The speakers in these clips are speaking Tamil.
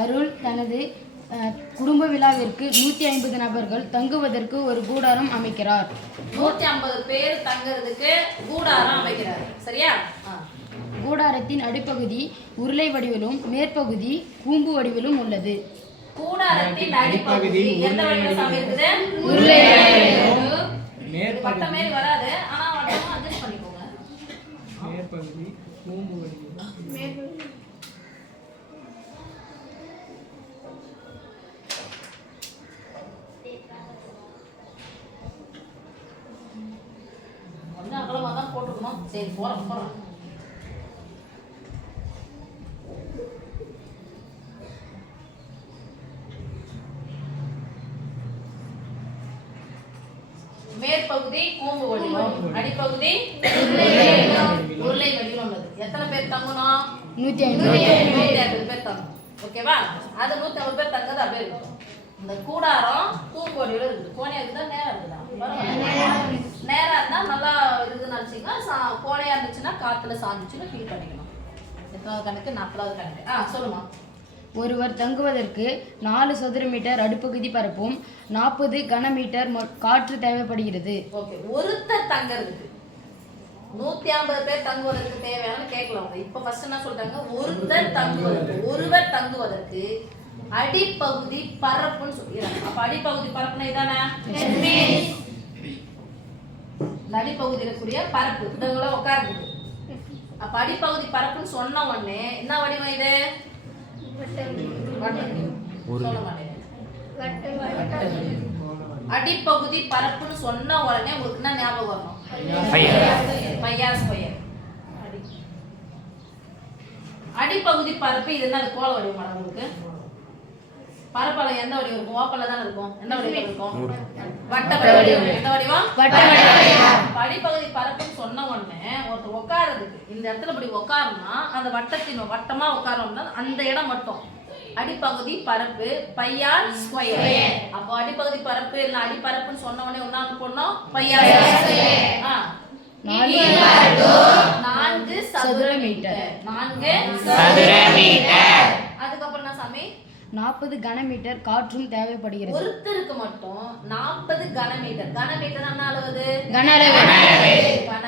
அருள் தனது குடும்ப விழாவிற்கு 150 நபர்கள் தங்குவதற்கு ஒரு கூடாரம் அமைக்கிறார். 150 பேர் தங்குறதுக்கு கூடாரம் அமைக்கிறார். சரியா? கூடாரத்தின் அடிப்பகுதி உருளை வடிவிலும் மேற்பகுதி கூம்பு வடிவிலும் உள்ளது. கூடாரத்தின் அடிப்பகுதி எந்த வடிவத்தில் அமைஇருக்குது? உருளை வட்டம் மாதிரி வராது, ஆனா வட்டமா அட்ஜஸ்ட் பண்ணிக்கோங்க. மேற்பகுதி கூம்பு வடிவிலும் அகலமா தான் போட்டுக்கணும். சரி, போறோம். மேற்பகுதி கூம்பு வடிவம், அடிப்பகுதி உருளை வடிவம் உள்ளது. எத்தனை பேர் தங்கணும்? 150 பேர் தங்கணும். ஓகேவா? அது 150 பேர் தங்கது அப்படியே இருக்கும். இந்த கூடாரம் கூம்பு வடிவில் இருக்குது. கோணையா இருக்குதா நேரா இருக்குதா? நேரா இருந்தா நல்லா இருக்குதுன்னு நினைச்சீங்கன்னா, கோணையா இருந்துச்சுன்னா காத்துல சாஞ்சிச்சுன்னு ஃபீல் பண்ணிக்கணும். எத்தனாவது கணக்கு? 40வது கணக்கு. சொல்லுமா. ஒருவர் தங்குவதற்கு 4 சதுர மீட்டர் அடுப்பகுதி பரப்பும் 40 கனமீட்டர் காற்று தேவைப்படுகிறது. ஓகே, ஒருத்தர் தங்குறதுக்கு 150 பேர் தங்குவதற்கு தேவையான கேட்கலாம். இப்ப ஃபர்ஸ்ட் என்ன சொல்றாங்க? ஒருவர் தங்குவதற்கு அடிப்பகுதி பரப்புன்னு சொல்லிடுறாங்க. அப்ப அடிப்பகுதி பரப்புனா இதானே? அடிப்பகுதியில் இருக்கக்கூடிய பரப்பு இதுங்கள உட்காருது. அப்ப அடிப்பகுதி பரப்புன்னு சொன்ன உடனே என்ன வடிவம் இது? சொல்ல மாட்டேன். அடிப்பகுதி பரப்புன்னு சொன்ன உடனே உங்களுக்கு என்ன ஞாபகம் வரணும்? Pi r square. அடிப்பகுதி பரப்பு இது என்ன? கோள வடிவம். உங்களுக்கு பரப்பள எந்த வடிவம் இருக்கும்? ஓப்பல்ல தான் இருக்கும். என்ன வடிவம் இருக்கும்? வட்ட வடிவம். எந்த வடிவம்? வட்ட வடிவம். அடிப்பகுதி பரப்புன்னு சொன்ன உடனே ஒருத்தர் உட்கார்றதுக்கு இந்த இடத்துல இப்படி உட்காரணும்னா அந்த வட்டத்தின் வட்டமா உட்காரணும்னா அந்த இடம் மட்டும் அடிப்பகுதி பரப்பு பையார் ஸ்கொயர். அப்போ அடிப்பகுதி பரப்பு இல்ல அடிப்பரப்புன்னு சொன்ன உடனே ஒண்ணாவது போடணும் பையார் ஸ்கொயர். 4 சதுர மீட்டர். 4 சதுர மீட்டர். அதுக்கப்புறம் என்ன சாமி? 40 கனமீட்டர் காற்றும் தேவைப்படுகிறது. ஒருத்தருக்கு மட்டும் 40 கனமீட்டர். கனமீட்டர் என்ன அளவு? கன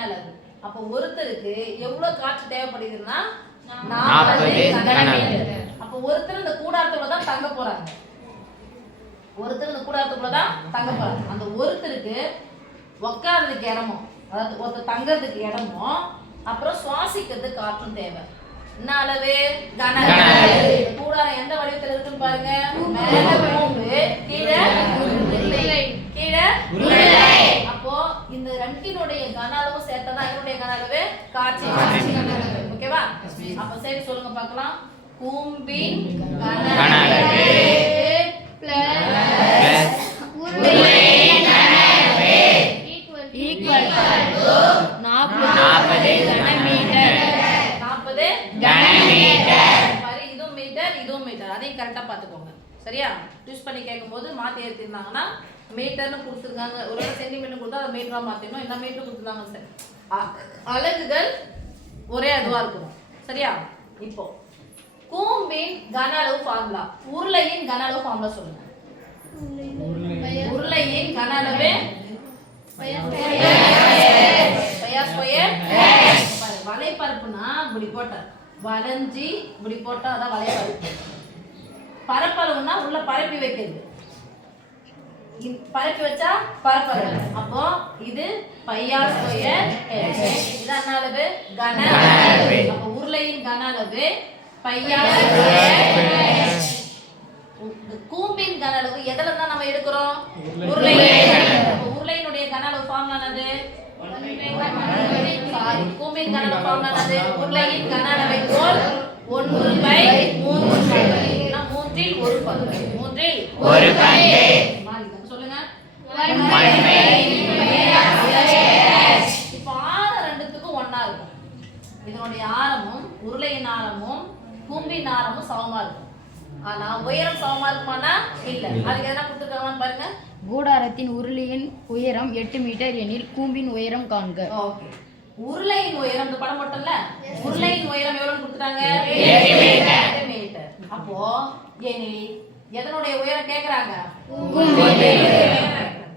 அளவு. அப்ப ஒருத்தருக்கு எவ்வளவு காற்று தேவைப்படுகிறதுனா 40 கனமீட்டர். அப்ப ஒருத்தர் இந்த கூடாரத்துக்குள்ள தான் தங்க போறாங்க. அந்த ஒருத்தருக்கு உட்கார்றதுக்கு இடமும், அதாவது ஒருத்தர் தங்கறதுக்கு இடமும், அப்புறம் சுவாசிக்கிறதுக்கு காற்றும் தேவை. என்ன அளவு? கன அளவு. கூடாரம் எந்த வடிவத்தில் இருக்குன்னு பாருங்க. மேல கூம்பு, கீழே உருளை. அப்போ இந்த ரெண்டினுடைய கன அளவு சேர்த்தா இதனுடைய கன அளவு காற்று கன அளவு. ஓகேவா? அப்ப சரி சொல்லுங்க பார்க்கலாம். கூம்பின் கன அளவு பிளஸ் உருளையின் கன அளவு ஈக்குவல் டு 40 கனமீட்டர். 40 கனமீட்டர். பாரு, இதுவும் மீட்டர் இதுவும் மீட்டர். அதையும் கரெக்டா பாத்துக்கோங்க. சரியா? யூஸ் பண்ணி கேட்கும்போது மாத்தி எடுத்துருந்தாங்கன்னா மீட்டர்னு கொடுத்துருக்காங்க. ஒரு சென்டிமீட்டர் கொடுத்தா அதை மீட்டரா மாத்திடணும். என்ன மீட்டர் கொடுத்துருந்தாங்க? அலகுகள் ஒரே அதுவா இருக்கணும். சரியா? இப்போ கூம்பின் கன அளவு ஃபார்முலா, உருளையின் கன அளவு ஃபார்முலா சொல்லுங்க. உருளையின் கன அளவு பையார் ஸ்கொயர். வளைபரப்புனா இப்படி போட்டா வளைஞ்சி இப்படி போட்டா அதான் வளைபரப்பு. பரப்பளவுனா உள்ள பரப்பி வைக்கிறது. பரப்பி வச்சா பரப்பளவு. அப்போ இது பையார் ஸ்கொயர். இது என்ன அளவு? கன அளவு. அப்போ உருளையின் கன அளவு பையார் ஸ்கொயர். கூம்பின் கன அளவு எதுல தான் நம்ம எடுக்கிறோம்? உருளையினுடைய கன அளவு ஃபார்முலா என்னது? கூம்பின் கன அளவு ஃபார்முலா என்னது? உருளையின் கன அளவை போல் 1/3. மூன்றில் ஒரு பங்கு. சொல்லுங்க. இப்ப ஆரம் ரெண்டுத்துக்கும் ஒண்ணா இருக்கும். இதனுடைய ஆரமும் உருளையின் ஆரமும் கூம்பின் ஆரமும் சமமா இருக்கும். ஆனா உயரம் சமமா இருக்குமானா இல்ல. அதுக்கு என்ன கொடுத்துருக்காங்கன்னு பாருங்க. கூடாரத்தின் உருளையின் உயரம் 8 மீட்டர் எனில் கூம்பின் உயரம் காண்க. ஓகே, உருளையின் உயரம் இந்த படம் மட்டும்ல உருளையின் உயரம் எவ்வளவு கொடுத்துட்டாங்க? 8 மீட்டர். அப்போ ஏனிலி எதனுடைய உயரம் கேக்குறாங்க?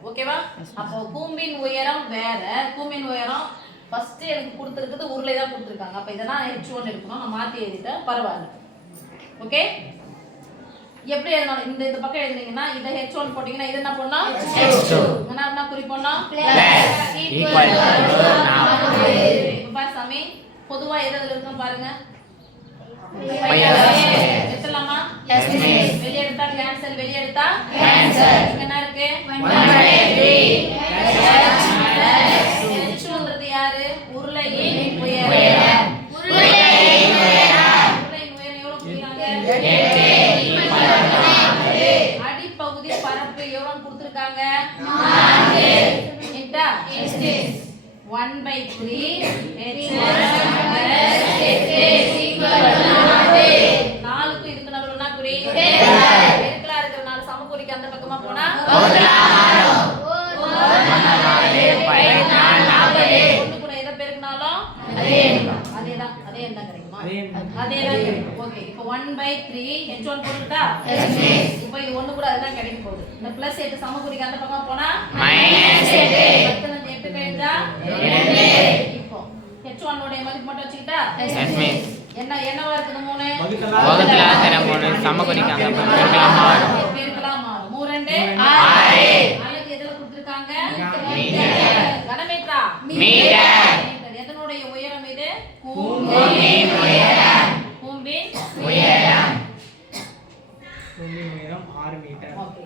ஓகேவா? அப்போ கூம்பின் உயரம் வேற. கூம்பின் உயரம் ஃபர்ஸ்ட் எனக்கு கொடுத்துருக்குது உருளை தான் கொடுத்துருக்காங்க. அப்ப இதெல்லாம் h1 இருக்கணும். நான் மாத்தி எழுதிட்டேன், பரவாயில்ல. ஓகே, எப்படி எழுதணும்? இந்த பக்கம் எழுதுனீங்கன்னா இதை h1 போட்டீங்கன்னா இது என்ன பண்ணலாம்? h2. என்ன குறி பண்ணலாம்? Equal to 40. இப்ப பாரு சாமி, பொதுவா எதுல இருக்கும் பாருங்க. எடுத்துலாமா? வெளிய எடுத்தா கேன்சல், வெளிய எடுத்தா கேன்சல். என்ன இருக்கு? 1/3. h2ன்றது யாரு? உருளையின் உயரம். உருளையின் உயரம் எவ்வளவு கொடுத்தாங்க? 8. அடிப்பகுதி பரப்பு எவ்வளவு கொடுத்திருக்காங்க? 4. என்டா 1/3 4க்கு இதுக்கு நடுவுல என்ன குறி? பெருக்கலா இருக்கிற 4 சமக்குறிக்கு அந்த பக்கமா போனா ஒண்ணு கூட எதை பெருக்கினாலும் அதேதான் கிடைக்குமா? அதேதான் கிடைக்கும். ஓகே, இப்போ 1/3 h1 போட்டுட்டா இப்போ இது ஒண்ணு கூட அதுதான் கிடைக்க போகுது. இந்த பிளஸ் 8 சமக்குறிக்கு அந்த பக்கமா போனா -8 8 கழிஞ்சா 2. இப்போ h1 உடைய மதிப்பு மட்டும் வச்சுக்கிட்டா என்னவா இருக்குது? 3 வகுத்தல ஆகிற 3 சமகுறிக்காங்க பெருக்கலாமா வரும். பெருக்கலாமா? 3 2 6. அலகு எதுல கொடுத்திருக்காங்க? கனமீட்டரா? மீட்டர். எதனுடைய உயரம் இது? கூம்பின் உயரம். கூம்பின் உயரம் 6 மீட்டர். ஓகே,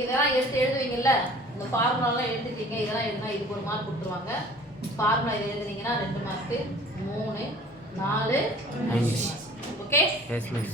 இதெல்லாம் எடுத்து எழுதுவீங்கல்ல, இந்த ஃபார்முலா எல்லாம் எழுதிட்டீங்க. இதெல்லாம் எழுதினா இதுக்கு ஒரு மார்க் கொடுத்துருவாங்க. ஃபார்முலா இதை எழுதுனீங்கன்னா 2 மார்க், 3 4 5. ஓகே. Yes miss.